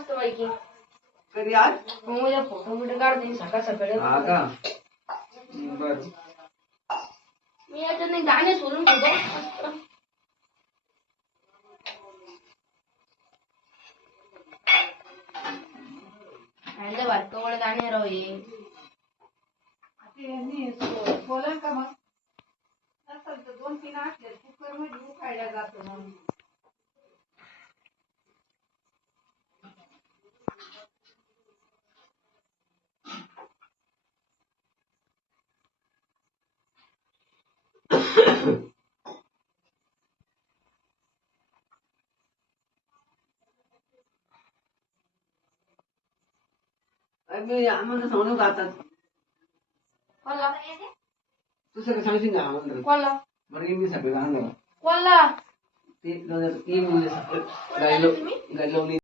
मस्त पैकी. कधी आज मग उद्या फोटो बिटो काढते सकाळ सकाळी. हा का बर. मी याच्यात नाही गाणे सोडून ठेवतो. बातकवड गाणे राव हे. बोला का मग नसल तर 2-3 असले कुकर मध्ये उखायला जातो म्हणून. आम्हाला सांगू जातात कोणला तू सगळं सांगशील का आम्हाला कोणला बरं मी सगळं सांगणार कोणला ते 2003 मध्ये सगळं गायलो